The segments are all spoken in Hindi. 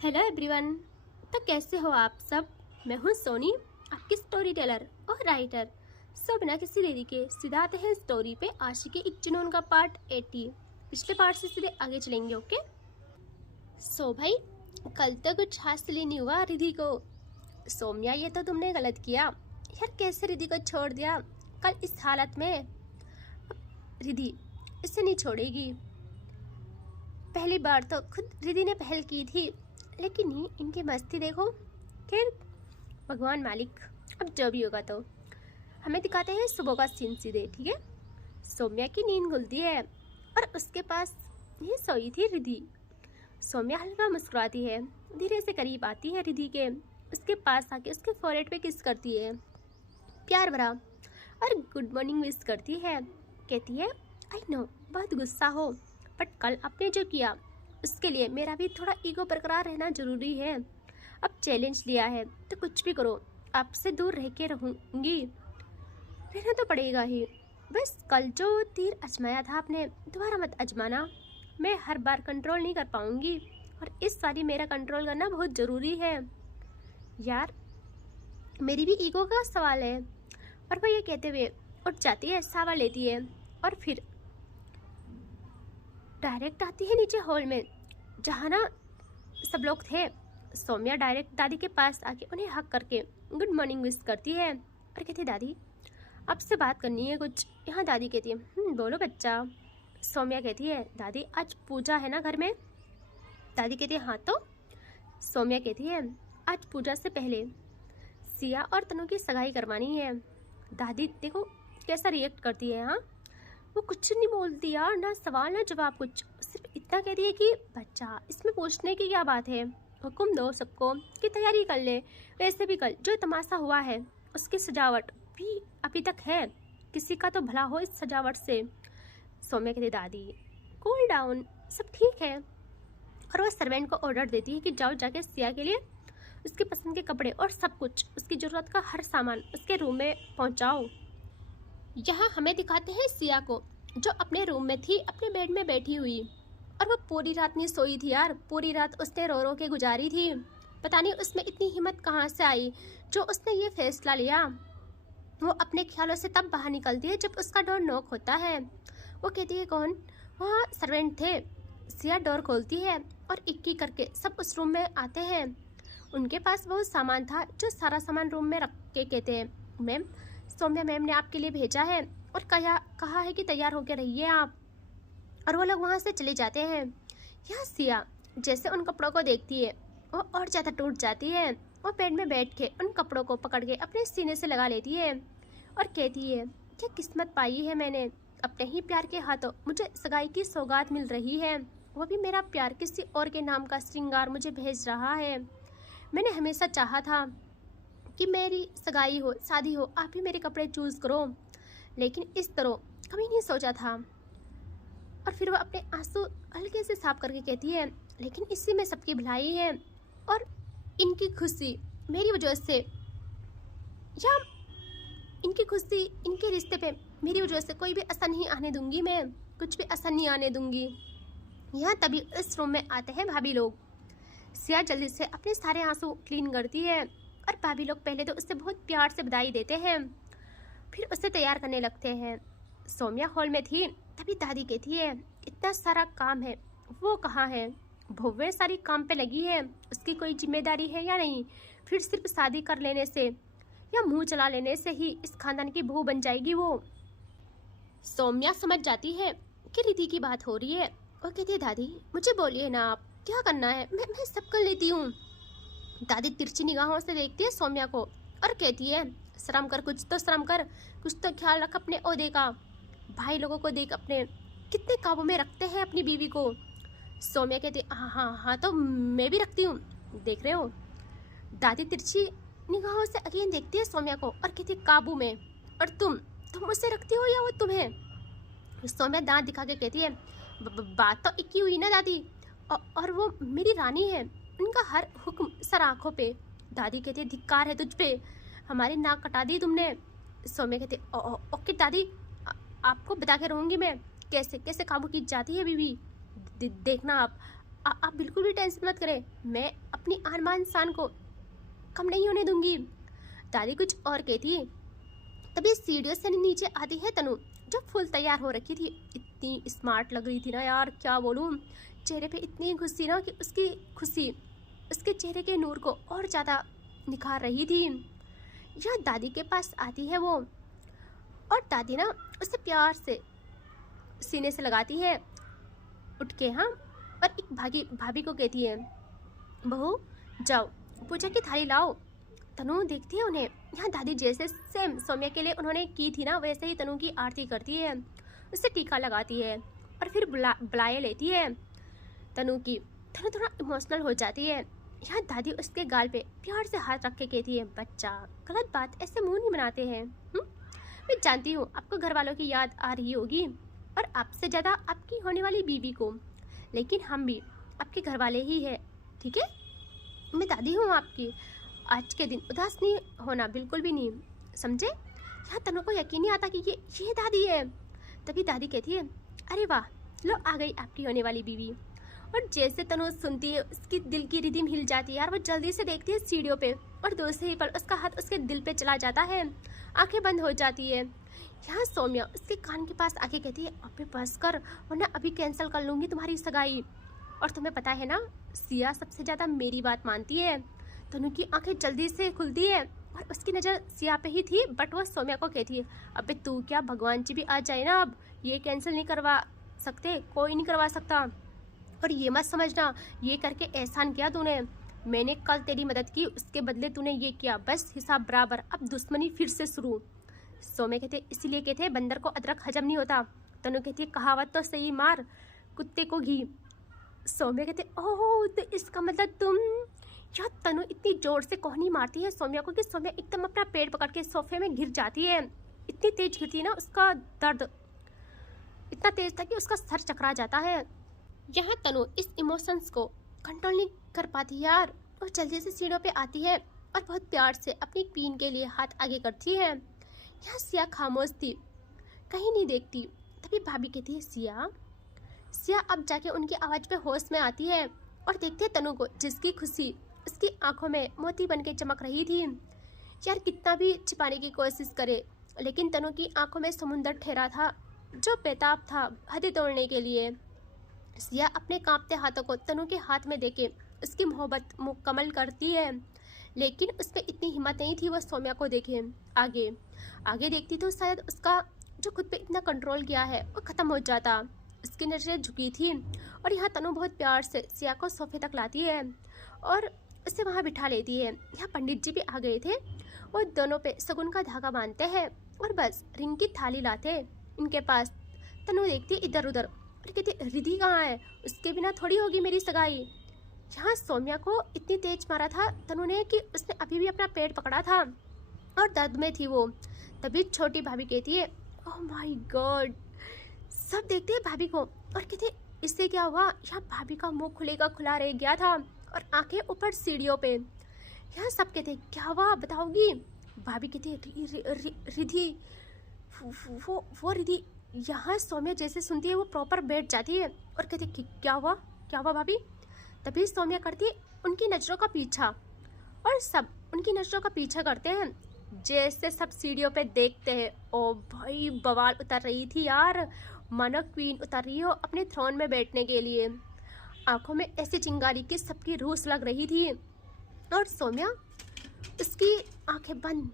Hello everyone. तो कैसे हो आप सब। मैं हूँ सोनी, आपकी स्टोरी टेलर और राइटर। बिना किसी देरी के सीधा आते हैं स्टोरी पे। आशिकी एक जुनून का पार्ट 80। पिछले पार्ट से सीधे आगे चलेंगे। ओके भाई, कल तो कुछ हासिल ही नहीं हुआ रिधि को। सोम्या, ये तो तुमने गलत किया यार। कैसे रिधि को छोड़ दिया कल इस हालत में। रिधि इसे नहीं छोड़ेगी। पहली बार तो खुद रिधि ने पहल की थी, लेकिन ही इनकी मस्ती देखो। खैर, भगवान मालिक, अब जो भी होगा। तो हमें दिखाते हैं सुबह का सीन सीधे। ठीक है, सौम्या की नींद खुलती है और उसके पास ही सोई थी रिधि। सौम्या हल्का मुस्कुराती है, धीरे से करीब आती है रिधि के, उसके पास आके उसके फोrehead पे किस करती है, प्यार भरा, और गुड मॉर्निंग विश करती है। कहती है, आई नो बहुत गुस्सा हो, बट कल आपने जो किया उसके लिए मेरा भी थोड़ा ईगो बरकरार रहना जरूरी है। अब चैलेंज लिया है तो कुछ भी करो, आपसे दूर रह के रहूँगी। रहना तो पड़ेगा ही। बस कल जो तीर आजमाया था आपने, दोबारा मत आजमाना। मैं हर बार कंट्रोल नहीं कर पाऊंगी और इस बारी मेरा कंट्रोल करना बहुत ज़रूरी है। यार, मेरी भी ईगो का सवाल है। और वो ये कहते हुए उठ जाती है, सावा लेती है और फिर डायरेक्ट आती है नीचे हॉल में, जहाँ ना सब लोग थे। सौम्या डायरेक्ट दादी के पास आके उन्हें हक करके गुड मॉर्निंग विश करती है और कहती है, दादी आपसे बात करनी है कुछ। यहाँ दादी कहती है, बोलो बच्चा। सौम्या कहती है, दादी आज पूजा है ना घर में। दादी कहती है, हाँ तो। सौम्या कहती है, आज पूजा से पहले सिया और तनु की सगाई करवानी है। दादी देखो कैसा रिएक्ट करती है। हाँ, वो कुछ नहीं बोलती यार, ना सवाल ना जवाब कुछ, सिर्फ इतना कहती है कि बच्चा इसमें पूछने की क्या बात है, हुक्म दो सबको कि तैयारी कर ले। वैसे भी कल जो तमाशा हुआ है उसकी सजावट भी अभी तक है, किसी का तो भला हो इस सजावट से। सौम्या कहती, दादी कूल डाउन, सब ठीक है। और वह सर्वेंट को ऑर्डर देती है कि जाओ जाके सिया के लिए उसकी पसंद के कपड़े और सब कुछ, उसकी ज़रूरत का हर सामान उसके रूम में पहुंचाओ। यहाँ हमें दिखाते हैं सिया को, जो अपने रूम में थी, अपने बेड में बैठी हुई, और वो पूरी रात नहीं सोई थी यार। पूरी रात उसने रो रो के गुजारी थी। पता नहीं उसमें इतनी हिम्मत कहाँ से आई जो उसने ये फैसला लिया। वो अपने ख्यालों से तब बाहर निकलती है जब उसका डोर नॉक होता है। वो कहती है, कौन। वहाँ सर्वेंट थे। सिया डोर खोलती है और एक एक करके सब उस रूम में आते हैं। उनके पास बहुत सामान था, जो सारा सामान रूम में रख के कहते हैं, मैम सौम्या मैम ने आपके लिए भेजा है और कहा है कि तैयार होकर रहिए आप। और वो लोग वहाँ से चले जाते हैं। यहाँ सिया जैसे उन कपड़ों को देखती है, वो और ज़्यादा टूट जाती है। वो बेड में बैठ के उन कपड़ों को पकड़ के अपने सीने से लगा लेती है और कहती है, क्या किस्मत पाई है मैंने, अपने ही प्यार के हाथों मुझे सगाई की सौगात मिल रही है। वो भी मेरा प्यार किसी और के नाम का श्रृंगार मुझे भेज रहा है। मैंने हमेशा चाहा था कि मेरी सगाई हो, शादी हो, आप ही मेरे कपड़े चूज़ करो, लेकिन इस तरह कभी नहीं सोचा था। और फिर वो अपने आंसू हल्के से साफ करके कहती है, लेकिन इसी में सबकी भलाई है और इनकी खुशी मेरी वजह से, या इनकी खुशी, इनके रिश्ते पे मेरी वजह से कोई भी असर नहीं आने दूंगी। मैं कुछ भी असर नहीं आने दूंगी। यहाँ तभी इस रूम में आते हैं भाभी लोग। सिया जल्दी से अपने सारे आंसू क्लीन करती है और भाभी लोग पहले तो उससे बहुत प्यार से बधाई देते हैं, फिर उसे तैयार करने लगते हैं। सौम्या हॉल में थी, तभी दादी कहती है, इतना सारा काम है, वो कहाँ है। भव्य सारी काम पे लगी है, उसकी कोई जिम्मेदारी है या नहीं। फिर सिर्फ शादी कर लेने से या मुंह चला लेने से ही इस खानदान की बहू बन जाएगी वो। सौम्या समझ जाती है कि रिधि की बात हो रही है और कहती है, दादी मुझे बोलिए ना, आप क्या करना है, मैं सब कर लेती हूँ। दादी तिरछी निगाहों से देखती है सौम्या को और कहती है, शर्म कर, कुछ तो शर्म कर, कुछ तो ख्याल रख अपने ओहदे का। भाई लोगों को देख, अपने कितने काबू में रखते हैं अपनी बीवी को। सौम्या कहती है, हाँ हाँ हाँ, तो मैं भी रखती हूँ, देख रहे हो। दादी तिरछी निगाहों से अगेन देखती है सौम्या को और कहती है, काबू में, और तुम मुझसे रखती हो या वो तुम्हें। सौम्या दांत दिखा के कहती है, बात तो एक ही हुई ना दादी, और वो मेरी रानी है, उनका हर हुक्म सर आँखों पे। दादी कहती है, धिक्कार है तुझ पे, हमारी नाक कटा दी तुमने। सौम्या कहती है, ओके दादी, आपको बता के रहूँगी मैं कैसे कैसे काबू की जाती है बीवी। देखना आप, आप बिल्कुल भी टेंशन मत करें, मैं अपनी आन शान को कम नहीं होने दूंगी। दादी कुछ और कहती है। तभी सीढ़ियों से नीचे आती है तनु, जो फुल तैयार हो रखी थी। इतनी स्मार्ट लग रही थी ना यार, क्या बोलूं। चेहरे पे इतनी खुशी ना कि उसकी खुशी उसके चेहरे के नूर को और ज़्यादा निखार रही थी। यह दादी के पास आती है वो, और दादी ना उसे प्यार से सीने से लगाती है उठ के। हाँ, और एक भाभी को कहती है, बहू जाओ पूजा की थाली लाओ। तनु देखती है उन्हें। यहाँ दादी जैसे सेम सौम्या के लिए उन्होंने की थी ना, वैसे ही तनु की आरती करती है, उसे टीका लगाती है और फिर बुलाए लेती है तनु की। तनु थोड़ा इमोशनल हो जाती है। यहाँ दादी उसके गाल पे प्यार से हाथ रख के कहती है, बच्चा गलत बात ऐसे मुंह नहीं बनाते हैं। मैं जानती हूँ आपको घर वालों की याद आ रही होगी, और आपसे ज़्यादा आपकी होने वाली बीवी को, लेकिन हम भी आपके घर वाले ही हैं, ठीक है। मैं दादी हूँ आपकी। आज के दिन उदास नहीं होना, बिल्कुल भी नहीं, समझे। यहाँ तनु को यकीन नहीं आता कि ये दादी है। तभी दादी कहती है, अरे वाह, लो आ गई आपकी होने वाली बीवी। और जैसे तनु सुनती है, उसकी दिल की रिदिम हिल जाती है यार। वो जल्दी से देखती है सीढ़ियों पे, और दूसरे ही पल उसका हाथ उसके दिल पे चला जाता है, आंखें बंद हो जाती है। यहाँ सौम्या उसके कान के पास आके कहती है, अबे बस कर, वरना अभी कैंसिल कर लूँगी तुम्हारी सगाई। और तुम्हें पता है ना, सिया सबसे ज़्यादा मेरी बात मानती है। तनु की आंखें जल्दी से खुलती है, और उसकी नज़र सिया पे ही थी, बट वह सौम्या को कहती है, अबे तू क्या, भगवान जी भी आ जाए ना, अब ये कैंसिल नहीं करवा सकते, कोई नहीं करवा सकता। और ये मत समझना ये करके एहसान किया तूने, मैंने कल तेरी मदद की, उसके बदले तूने ये किया, बस हिसाब बराबर, अब दुश्मनी फिर से शुरू। सौम्या कहते, इसीलिए कहते बंदर को अदरक हजम नहीं होता। तनु कहती है, कहावत तो सही, मार कुत्ते को घी। सौम्या कहते, ओह तो इसका मतलब तुम। यार तनु इतनी जोर से कोहनी मारती है सौम्या को कि सौम्या एकदम अपना पेड़ पकड़ के सोफे में गिर जाती है। इतनी तेज गिरती है ना, उसका दर्द इतना तेज था कि उसका सर चकरा जाता है। यहाँ तनु इस इमोशंस को कंट्रोल नहीं कर पाती यार, और जल्दी से सीढ़ों पे आती है और बहुत प्यार से अपनी पीन के लिए हाथ आगे करती है। यहाँ सिया खामोश थी, कहीं नहीं देखती। तभी भाभी कहती है, सिया। सिया अब जाके उनकी आवाज़ पे होश में आती है और देखती है तनु को, जिसकी खुशी उसकी आंखों में मोती बन के चमक रही थी। यार कितना भी छिपाने की कोशिश करे, लेकिन तनु की आंखों में समुंदर ठहरा था, जो बेताब था हदें तोड़ने के लिए। सिया अपने कांपते हाथों को तनु के हाथ में देके उसकी मोहब्बत मुकम्मल करती है, लेकिन उसमें इतनी हिम्मत नहीं थी वो सौम्या को देखे। आगे देखती तो शायद उसका जो खुद पे इतना कंट्रोल किया है वो ख़त्म हो जाता। उसकी नजरें झुकी थी, और यहाँ तनु बहुत प्यार से सिया को सोफे तक लाती है और उसे वहाँ बिठा लेती है। यहाँ पंडित जी भी आ गए थे, वो दोनों पे शगुन का धागा बांधते हैं और बस रिंग की थाली लाते इनके पास। तनु देखती इधर उधर और कहती, रिधि कहाँ है, उसके बिना थोड़ी होगी मेरी सगाई। यहाँ सौम्या को इतनी तेज मारा था तनु ने कि उसने अभी भी अपना पेट पकड़ा था और दर्द में थी वो। तभी छोटी भाभी कहती है, ओह माय गॉड। सब देखते हैं भाभी को और कहते, इससे क्या हुआ। यहाँ भाभी का मुंह खुलेगा खुला रह गया था और आंखें ऊपर सीढ़ियों पे। यहाँ सब कहते, क्या हुआ बताओगी। भाभी कहती, रिधि, वो रिधि। यहाँ सौम्या जैसे सुनती है वो प्रॉपर बैठ जाती है और कहती, क्या हुआ भाभी। तभी सौम्या करती उनकी नज़रों का पीछा, और सब उनकी नज़रों का पीछा करते हैं। जैसे सब सीढ़ियों पे देखते हैं, ओ भाई बवाल उतर रही थी यार, मानो क्वीन उतर रही हो अपने थ्रोन में बैठने के लिए। आंखों में ऐसी चिंगारी कि सबकी रूस लग रही थी, और सौम्या उसकी आंखें बंद,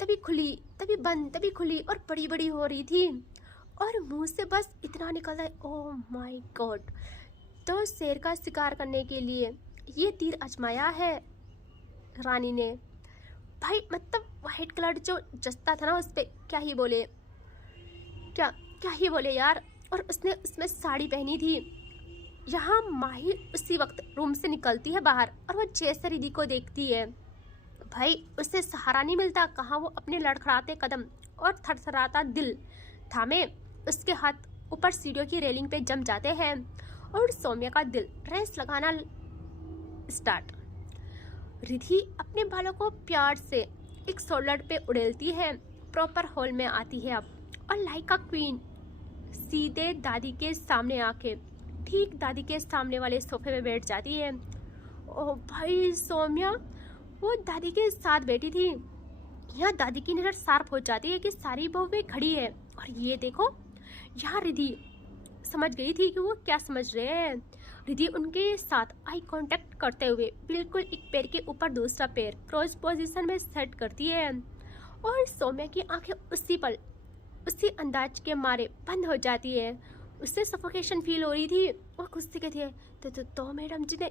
तभी खुली, तभी बंद, तभी खुली और बड़ी बड़ी हो रही थी, और मुंह से बस इतना निकल रहा है, ओह माय गॉड। तो शेर का शिकार करने के लिए ये तीर आजमाया है रानी ने। भाई मतलब वाइट कलर जो जस्ता था ना उस पर, क्या ही बोले यार। और उसने उसमें साड़ी पहनी थी। यहाँ माही उसी वक्त रूम से निकलती है बाहर, और वो जैसे रिधि को देखती है, भाई उसे सहारा नहीं मिलता। कहाँ वो अपने लड़खड़ाते कदम और थरथराता दिल थामे उसके हाथ ऊपर सीढ़ियों की रेलिंग पे जम जाते हैं, और सौम्या का दिल रेस लगाना स्टार्ट। रिधि अपने बालों को प्यार से एक शोल्डर पे उड़ेलती है, प्रॉपर हॉल में आती है अब, और लाइक अ क्वीन सीधे दादी के सामने आके ठीक दादी के सामने वाले सोफे पे बैठ जाती है। ओ भाई सौम्या वो दादी के साथ बैठी थी। यहाँ दादी की नज़र शार्प हो जाती है कि सारी बहुएं खड़ी है और ये देखो यहाँ रिधि समझ गई थी कि वो क्या समझ रहे हैं। रिधि उनके साथ आई कांटेक्ट करते हुए बिल्कुल एक पैर के ऊपर दूसरा पैर क्रॉस पोजीशन में सेट करती है और सौम्या की आंखें उसी पल उसी अंदाज के मारे बंद हो जाती है। उससे सफोकेशन फील हो रही थी और खुद से कहती है तो मैडम जी ने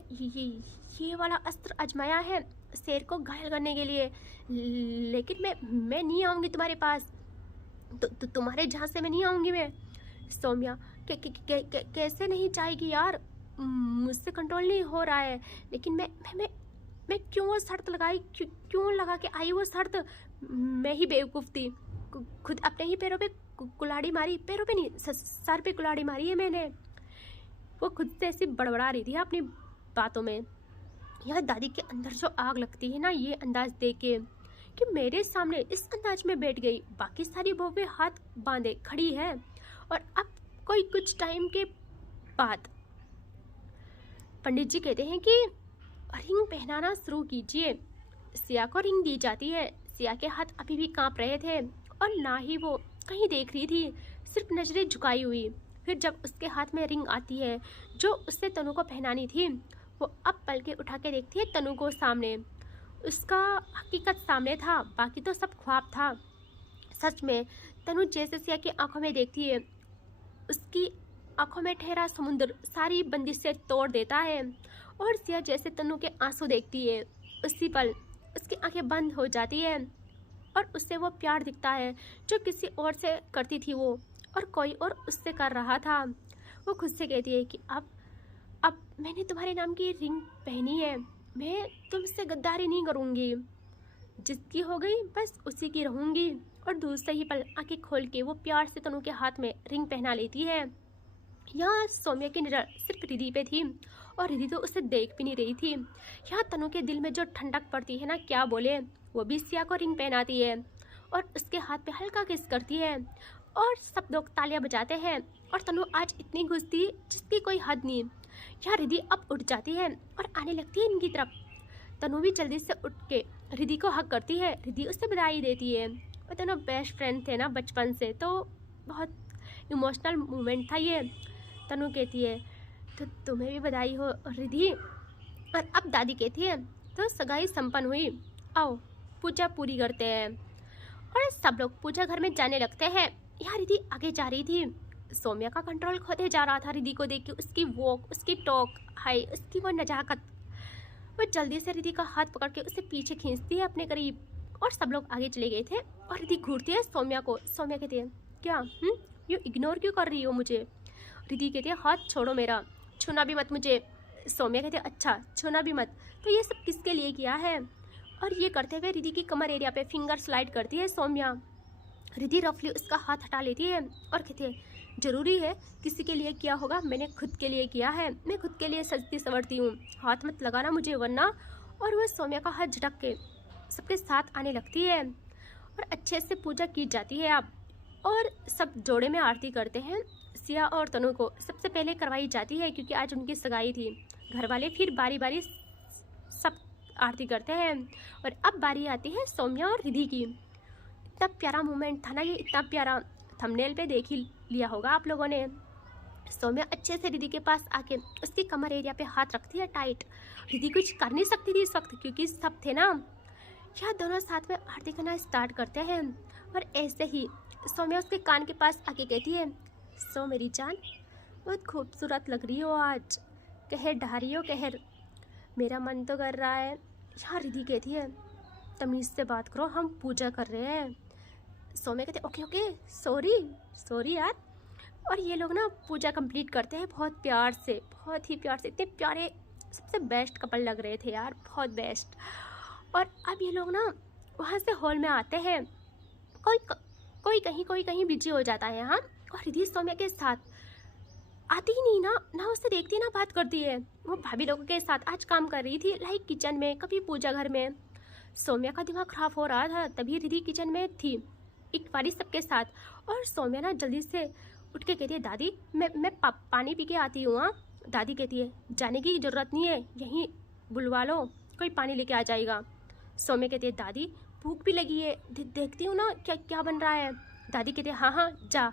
ये वाला अस्त्र आजमाया है शेर को घायल करने के लिए, लेकिन मैं नहीं आऊँगी तुम्हारे पास, तो तुम्हारे जहाँ से मैं नहीं आऊँगी मैं। सौम्या कैसे नहीं चाहेगी यार, मुझसे कंट्रोल नहीं हो रहा है, लेकिन मैं क्यों वो शर्त लगाई, क्यों लगा के आई वो शर्त। मैं ही बेवकूफ़ थी, खुद अपने ही पैरों पे कुल्हाड़ी मारी, पैरों पे नहीं सर पे कुल्हाड़ी मारी है मैंने। वो खुद से ऐसी बड़बड़ा रही थी अपनी बातों में। यह दादी के अंदर जो आग लगती है ना ये अंदाज देख के कि मेरे सामने इस अंदाज में बैठ गई, बाकी सारी बहुएं हाथ बांधे खड़ी है और अब कोई कुछ टाइम के बाद पंडित जी कहते हैं कि रिंग पहनाना शुरू कीजिए। सिया को रिंग दी जाती है। सिया के हाथ अभी भी कांप रहे थे और ना ही वो कहीं देख रही थी, सिर्फ नजरें झुकाई हुई। फिर जब उसके हाथ में रिंग आती है जो उससे तनु को पहनानी थी, वो अब पलके उठा के देखती है तनु को सामने। उसका हकीकत सामने था, बाकी तो सब ख्वाब था। सच में तनु जैसे सिया की आंखों में देखती है, उसकी आंखों में ठहरा समुद्र सारी बंदिशें तोड़ देता है और सिया जैसे तनु के आंसू देखती है, उसी पल उसकी आंखें बंद हो जाती है और उससे वो प्यार दिखता है जो किसी और से करती थी वो, और कोई और उससे कर रहा था। वो खुद से कहती है कि अब मैंने तुम्हारे नाम की रिंग पहनी है, मैं तुमसे गद्दारी नहीं करूँगी, जिसकी हो गई बस उसी की रहूँगी। और दूसरे ही पल आंखें खोल के वो प्यार से तनु के हाथ में रिंग पहना लेती है। यहाँ सौम्या की नज़र सिर्फ रिधि पे थी और रिधि तो उसे देख भी नहीं रही थी। यहाँ तनु के दिल में जो ठंडक पड़ती है ना क्या बोले, वो भी सिया को रिंग पहनाती है और उसके हाथ पे हल्का किस करती है और सब लोग तालियां बजाते हैं और तनु आज इतनी खुश थी जिसकी कोई हद नहीं। यहाँ रिधि अब उठ जाती है और आने लगती है इनकी तरफ। तनु भी जल्दी से उठ के रिधि को हक करती है। रिधि उससे बधाई देती है और दोनों बेस्ट फ्रेंड थे ना बचपन से, तो बहुत इमोशनल मोमेंट था ये। तनु कहती है तो तुम्हें भी बधाई हो रिधि। और अब दादी कहती है तो सगाई संपन्न हुई, आओ पूजा पूरी करते हैं। और सब लोग पूजा घर में जाने लगते हैं। यहाँ रिधि आगे जा रही थी, सौम्या का कंट्रोल खोते जा रहा था रिधि को देख के, उसकी वॉक, उसकी टॉक, हाय उसकी वो नजाकत। वो जल्दी से रिधि का हाथ पकड़ के उसे पीछे खींचती है अपने करीब और सब लोग आगे चले गए थे और रिधि घूरती है सौम्या को। सौम्या कहती है क्या यू इग्नोर क्यों कर रही हो मुझे। रिधि कहती है हाथ छोड़ो मेरा, छूना भी मत मुझे। सौम्या कहती है अच्छा छूना भी मत, तो ये सब किसके लिए किया है। और ये करते हुए रिधि की कमर एरिया पे फिंगर स्लाइड करती है सौम्या। रिधि रफली उसका हाथ हटा लेती है और कहती है जरूरी है किसी के लिए किया होगा, मैंने खुद के लिए किया है, मैं खुद के लिए सजती संवरती हूँ, हाथ मत लगाना मुझे वरना। और वह सौम्या का हाथ झटक के सबके साथ आने लगती है और अच्छे से पूजा की जाती है अब। और सब जोड़े में आरती करते हैं। सिया और तनु को सबसे पहले करवाई जाती है क्योंकि आज उनकी सगाई थी। घर वाले फिर बारी बारी सब आरती करते हैं और अब बारी आती है सौम्या और रिधि की। इतना प्यारा मोमेंट था ना ये, इतना प्यारा, थंबनेल पे देख ही लिया होगा आप लोगों ने। सौम्या अच्छे से रिधि के पास आके उसकी कमर एरिया पे हाथ रखती है टाइट। रिधि कुछ कर नहीं सकती थी इस वक्त क्योंकि सब थे ना। यह दोनों साथ में आरती करना स्टार्ट करते हैं और ऐसे ही सौम्या उसके कान के पास आके कहती है सो मेरी जान बहुत खूबसूरत लग रही हो आज, कहर ढा रही हो कहर, मेरा मन तो कर रहा है। यहाँ रिधि कहती है तमीज़ से बात करो, हम पूजा कर रहे हैं। सौम्या कहते ओके ओके सॉरी यार। और ये लोग ना पूजा कंप्लीट करते हैं बहुत प्यार से, बहुत ही प्यार से। इतने प्यारे, सबसे बेस्ट कपल लग रहे थे यार, बहुत बेस्ट। और अब ये लोग ना वहाँ से हॉल में आते हैं। कोई कहीं बिजी हो जाता है यहाँ। और रिधि सौम्या के साथ आती ही नहीं ना उससे देखती ना बात करती है। वो भाभी लोगों के साथ आज काम कर रही थी, लाइक किचन में, कभी पूजा घर में। सौम्या का दिमाग खराब हो रहा था, तभी रिधि किचन में थी एक बारी सबके साथ। और सौम्या ना जल्दी से उठ के कहती है दादी मैं पानी पी के आती हूँ। हाँ, दादी कहती है जाने की ज़रूरत नहीं है, यहीं बुलवा लो, कोई पानी लेके आ जाएगा। सौम्या कहती है दादी भूख भी लगी है, देखती हूँ ना क्या क्या बन रहा है। दादी कहती है हाँ हाँ जा,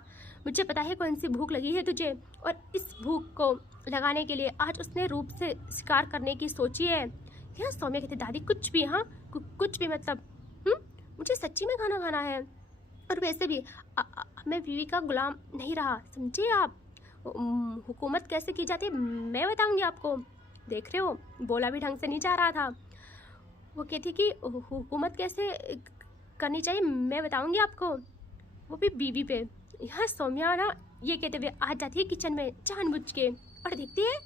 मुझे पता है कौन सी भूख लगी है तुझे, और इस भूख को लगाने के लिए आज उसने रूप से शिकार करने की सोची है। यहाँ सौम्या कहती है दादी कुछ भी, हाँ कुछ भी मतलब मुझे सच्ची में खाना खाना है, और वैसे भी मैं बीवी का गुलाम नहीं रहा, समझे आप। हुकूमत कैसे की जाती है मैं बताऊंगी आपको। देख रहे हो बोला भी ढंग से नहीं जा रहा था। वो कहती कि हुकूमत कैसे करनी चाहिए मैं बताऊंगी आपको, वो भी बीवी पे। यहाँ सौम्या ना ये कहते हुए आ जाती है किचन में जानबूझ के, और देखती है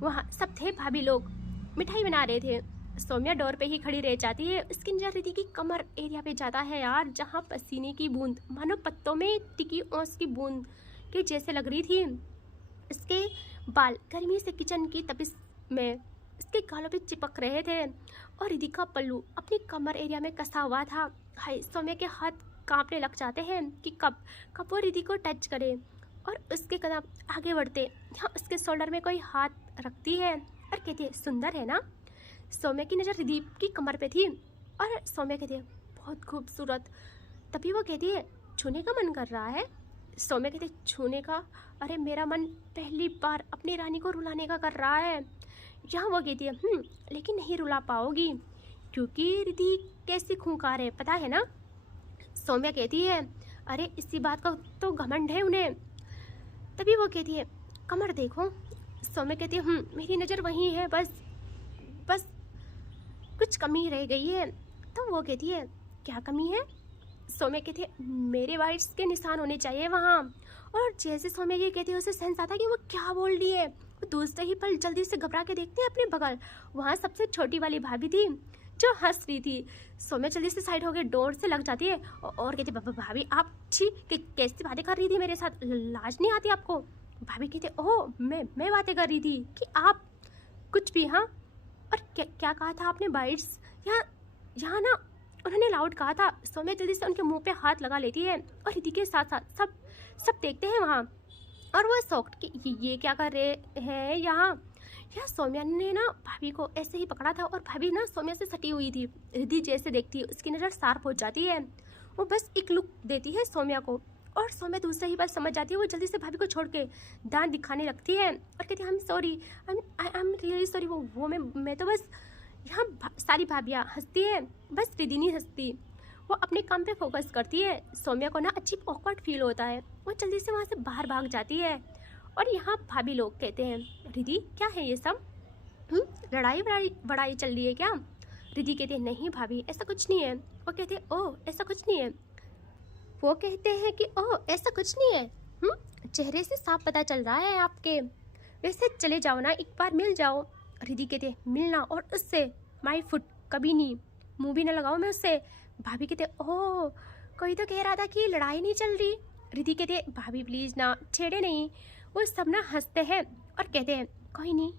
वहाँ सब थे, भाभी लोग मिठाई बना रहे थे। सौम्या डोर पे ही खड़ी रह जाती है। उसकी नजर रिद्धि की कमर एरिया पे जाता है यार, जहाँ पसीने की बूंद मानो पत्तों में टिकी ओस की बूंद के जैसे लग रही थी। इसके बाल गर्मी से किचन की तपिश में इसके गालों पे चिपक रहे थे, और रिद्धि का पल्लू अपनी कमर एरिया में कसा हुआ था। हाय, सौम्या के हाथ कांपने लग जाते हैं कि कब वो रिद्धि को टच करे, और उसके कदम आगे बढ़ते यहाँ उसके शोल्डर में कोई हाथ रखती है और कहती है सुंदर है ना। सौम्या की नज़र रिद्धि की कमर पे थी, और सौम्या कहती है बहुत खूबसूरत। तभी वो कहती है छूने का मन कर रहा है। सौम्या कहती है छूने का, अरे मेरा मन पहली बार अपनी रानी को रुलाने का कर रहा है। यहाँ वो कहती है लेकिन नहीं रुला पाओगी, क्योंकि रिद्धि कैसी खूंखार है पता है ना। सौम्या कहती है अरे इसी बात का तो घमंड है उन्हें। तभी वो कहती है कमर देखो। सौम्या कहती है मेरी नज़र वहीं है, बस कुछ कमी रह गई है। तो वो कहती है क्या कमी है। सौम्या कहती है मेरे वाइट्स के निशान होने चाहिए वहाँ। और जैसे सौम्या ये कहती है उसे सेंस आता कि वो क्या बोल रही है। वो दूसरे ही पल जल्दी से घबरा के देखते हैं अपने बगल, वहाँ सबसे छोटी वाली भाभी थी जो हंस रही थी। सौम्या जल्दी से साइड होकर डोर से लग जाती है और कहती है भाभी आप कैसी बातें कर रही थी मेरे साथ, लाज नहीं आती आपको। भाभी कहते ओह मैं बातें कर रही थी कि आप कुछ भी। हाँ, और क्या कहा था आपने बाइट्स, यहाँ ना उन्होंने लाउड कहा था। सौम्या जल्दी से उनके मुंह पे हाथ लगा लेती है, और रिद्धि के साथ साथ सब देखते हैं वहाँ, और वो शॉक्ड कि ये क्या कर रहे हैं यहाँ। सौम्या ने ना भाभी को ऐसे ही पकड़ा था, और भाभी ना सौम्या से सटी हुई थी। रिद्धि जैसे देखती है उसकी नज़र शार्प हो जाती है, वो बस एक लुक देती है सौम्या को, और सौम्या दूसरे ही बात समझ जाती है। वो जल्दी से भाभी को छोड़ के दांत दिखाने लगती है और कहती है I am sorry, I am really sorry. वो मैं तो बस, यहाँ सारी भाभियाँ हंसती है, बस रिद्धि नहीं हंसती। वो अपने काम पे फोकस करती है। सौम्या को ना अजीब ऑकवर्ड फील होता है, वो जल्दी से वहाँ से बाहर भाग जाती है। और यहाँ भाभी लोग कहते हैं रिद्धि क्या है ये सब, लड़ाई बड़ाई चल रही है क्या। रिद्धि कहती है नहीं भाभी ऐसा कुछ नहीं है। वो कहते हैं ओह ऐसा कुछ नहीं है। वो कहते हैं कि ओह ऐसा कुछ नहीं है, चेहरे से साफ पता चल रहा है आपके, वैसे चले जाओ ना एक बार मिल जाओ। रिद्धि कहती है मिलना और उससे माई फुट कभी नहीं, मुँह भी ना लगाओ मैं उससे। भाभी कहते ओह कोई तो कह रहा था कि लड़ाई नहीं चल रही। रिद्धि कहते हैं भाभी प्लीज़ ना छेड़े नहीं। वो सब ना हंसते हैं और कहते हैं कोई नहीं,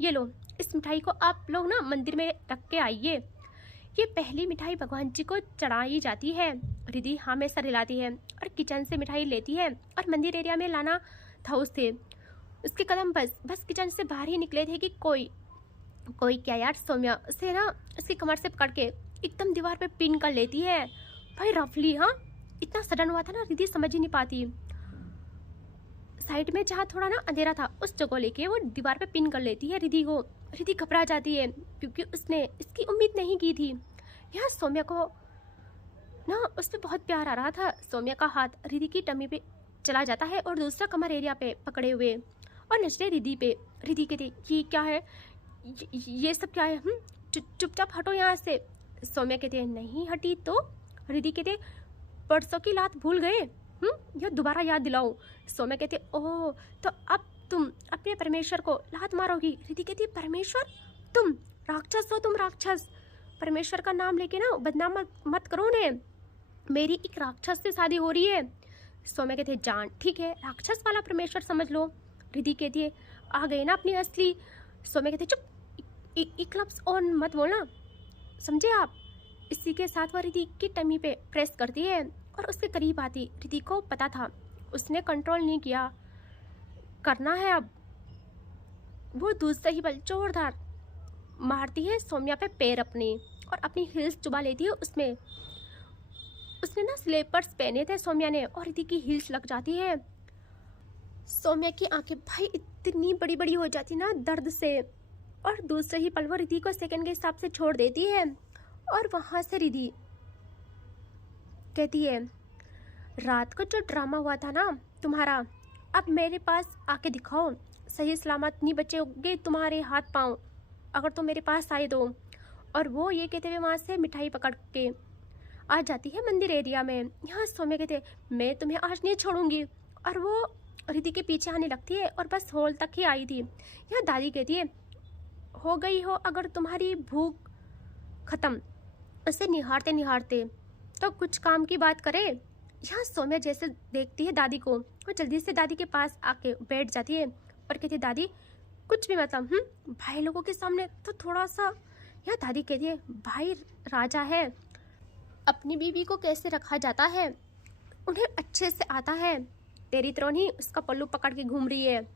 ये लो इस मिठाई को आप लोग ना मंदिर में रख के आइए, ये पहली मिठाई भगवान जी को चढ़ाई जाती है। रिद्धि हाँ में सर हिलाती है और किचन से मिठाई लेती है, और मंदिर एरिया में लाना था उसके कदम बस किचन से बाहर ही निकले थे कि कोई क्या यार, सौम्या से ना उसकी कमर से पकड़ के एकदम दीवार पे पिन कर लेती है भाई रफली। हाँ, इतना सडन हुआ था ना रिद्धि समझ ही नहीं पाती। साइड में जहाँ थोड़ा ना अंधेरा था उस जगह लेके वो दीवार पे पिन कर लेती है रिद्धि को। रिद्धि घबरा जाती है क्योंकि उसने इसकी उम्मीद नहीं की थी। यहाँ सौम्या को ना उस पर बहुत प्यार आ रहा था। सौम्या का हाथ रिद्धि की टमी पे चला जाता है और दूसरा कमर एरिया पे पकड़े हुए और नजरें रिद्धि पे। रिद्धि कहती ये क्या है, ये सब क्या है, चुपचाप हटो यहाँ से। सौम्या कहते हैं नहीं हटी तो। रिद्धि कहते परसों की लात भूल गए, या दोबारा याद दिलाओ। सौम्या कहते ओह तो अब तुम अपने परमेश्वर को लात मारोगी। रिद्धि कहती परमेश्वर, तुम राक्षस हो, तुम राक्षस। परमेश्वर का नाम लेके ना बदनाम मत करो उन्हें, मेरी एक राक्षस से शादी हो रही है। सौम्या कहते जान ठीक है राक्षस वाला परमेश्वर समझ लो। रिद्धि कहती है आ गए ना अपनी असली। सौम्या कहते चुप, एक लफ्ज़ और मत बोलना, समझे आप। इसी के साथ वह रिद्धि की टमी पे प्रेस करती है और उसके करीब आती। रिद्धि को पता था उसने कंट्रोल नहीं किया, करना है अब। वो दूसरा ही बल जोरदार मारती है सौम्या पे पैर अपने और अपनी हील्स चुबा लेती है उसमें। उसने ना स्लीपर्स पहने थे सौम्या ने और रिद्धि की हील्स लग जाती है। सौम्या की आंखें भाई इतनी बड़ी बड़ी हो जाती ना दर्द से, और दूसरे ही पल वो रिद्धि को सेकंड के हिसाब से छोड़ देती है। और वहां से रिद्धि कहती है, रात को जो ड्रामा हुआ था ना तुम्हारा, अब मेरे पास आके दिखाओ, सही सलामत नहीं बचेंगे तुम्हारे हाथ पाँव अगर तुम मेरे पास आए तो। और वो ये कहते हुए वहाँ से मिठाई पकड़ के आ जाती है मंदिर एरिया में। यहाँ सौम्या कहते मैं तुम्हें आज नहीं छोड़ूंगी, और वो रिद्धि के पीछे आने लगती है और बस हॉल तक ही आई थी। यहाँ दादी कहती है, हो गई हो अगर तुम्हारी भूख खत्म। उसे निहारते निहारते तो कुछ काम की बात करे। यहाँ सौम्या जैसे देखती है दादी को, वो जल्दी से दादी के पास आके बैठ जाती है और कहती है, दादी कुछ भी मतलब भाई लोगों के सामने तो थोड़ा सा। यहाँ दादी कहती है, भाई राजा है, अपनी बीवी को कैसे रखा जाता है उन्हें अच्छे से आता है, तेरी तरह नहीं उसका पल्लू पकड़ के घूम रही है।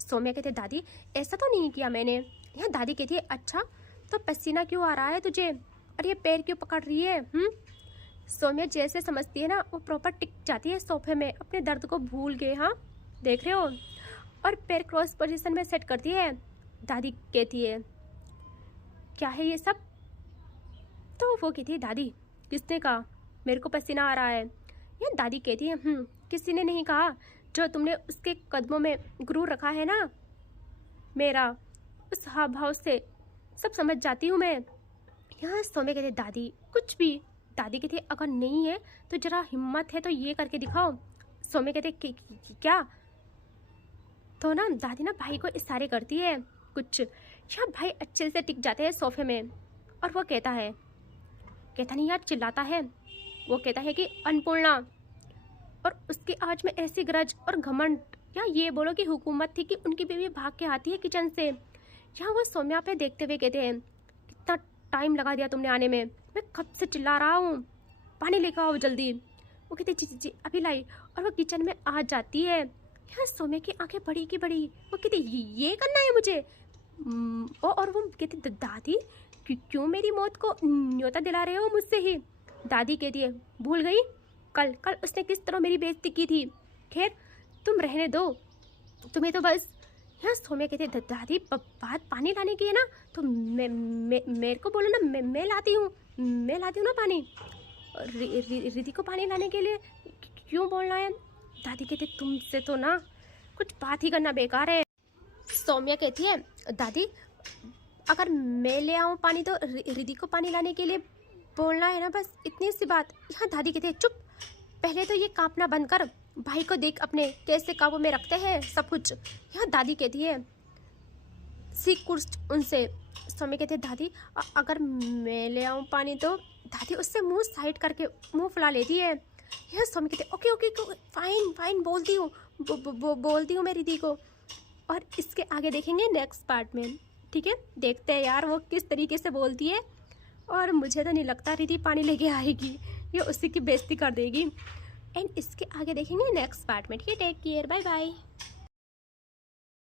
सौम्या कहती है, दादी ऐसा तो नहीं किया मैंने। यहाँ दादी कहती है, अच्छा तो पसीना क्यों आ रहा है तुझे, और ये पैर क्यों पकड़ रही है। सौम्या जैसे समझती है ना, वो प्रॉपर टिक जाती है सोफे में, अपने दर्द को भूल गए। हाँ देख रहे हो, और पैर क्रॉस पोजीशन में सेट करती है। दादी कहती है, क्या है ये सब। तो वो कहती है, दादी किसने कहा मेरे को पसीना आ रहा है। या दादी कहती है, किसी ने नहीं कहा, जो तुमने उसके कदमों में गुरूर रखा है ना मेरा, उस हाव भाव से सब समझ जाती हूँ मैं। यहाँ सौम्या कहती है, दादी कुछ भी। दादी कहती है, अगर नहीं है तो जरा हिम्मत है तो ये करके दिखाओ। सौम्या कहते है, क्या। तो ना दादी ना भाई को इशारे करती है कुछ। यहाँ भाई अच्छे से टिक जाते हैं सोफे में, और वो कहता नहीं यार, चिल्लाता है। वो कहता है कि अन्नपूर्णा, और उसकी आज में ऐसी गरज और घमंड, या ये बोलो कि हुकूमत थी कि उनकी बीवी भाग के आती है किचन से। यहाँ वो सौम्या पे देखते हुए कहते हैं, कितना टाइम लगा दिया तुमने आने में, मैं कब से चिल्ला रहा हूँ, पानी लेकर आओ जल्दी। वो कहते जी अभी लाई, और वो किचन में आ जाती है। यहाँ सौम्या की आंखें बड़ी की बड़ी, वो कहती ये करना है मुझे। और वो कहती, दादी क्यों मेरी मौत को न्योता दिला रहे हो मुझसे ही। दादी कहती है, भूल गई कल उसने किस तरह मेरी बेइज्जती की थी। खैर तुम रहने दो, तुम्हें तो बस। यहाँ सौम्या कहती है, दादी बात पानी लाने की है ना, तो मेरे को बोलो ना, मैं लाती हूँ ना पानी। रिद्धि को पानी लाने के लिए क्यों बोलना है। दादी कहती है, तुमसे तो ना कुछ बात ही करना बेकार है। सौम्या कहती है, दादी अगर मैं ले आऊँ पानी तो रिद्धि को पानी लाने के लिए बोलना है ना, बस इतनी सी बात। यहाँ दादी कहती है, चुप, पहले तो ये कांपना बंद कर, भाई को देख अपने कैसे काबू में रखते हैं सब कुछ। यहाँ दादी कहती है, सीख कुछ उनसे। सौम्या कहती है, दादी अगर मैं ले आऊँ पानी तो। दादी उससे मुंह साइड करके मुंह फुला लेती है। यहाँ सौम्या कहती है, ओके फाइन बोलती हूँ मैं रिद्धि को। और इसके आगे देखेंगे नेक्स्ट पार्ट में, ठीक है। देखते हैं यार वो किस तरीके से बोलती है, और मुझे तो नहीं लगता रिद्धि पानी लेके आएगी, ये उसी की बेइज्जती कर देगी। एंड इसके आगे देखेंगे नेक्स्ट पार्ट में, ठीक है। Take care, bye bye.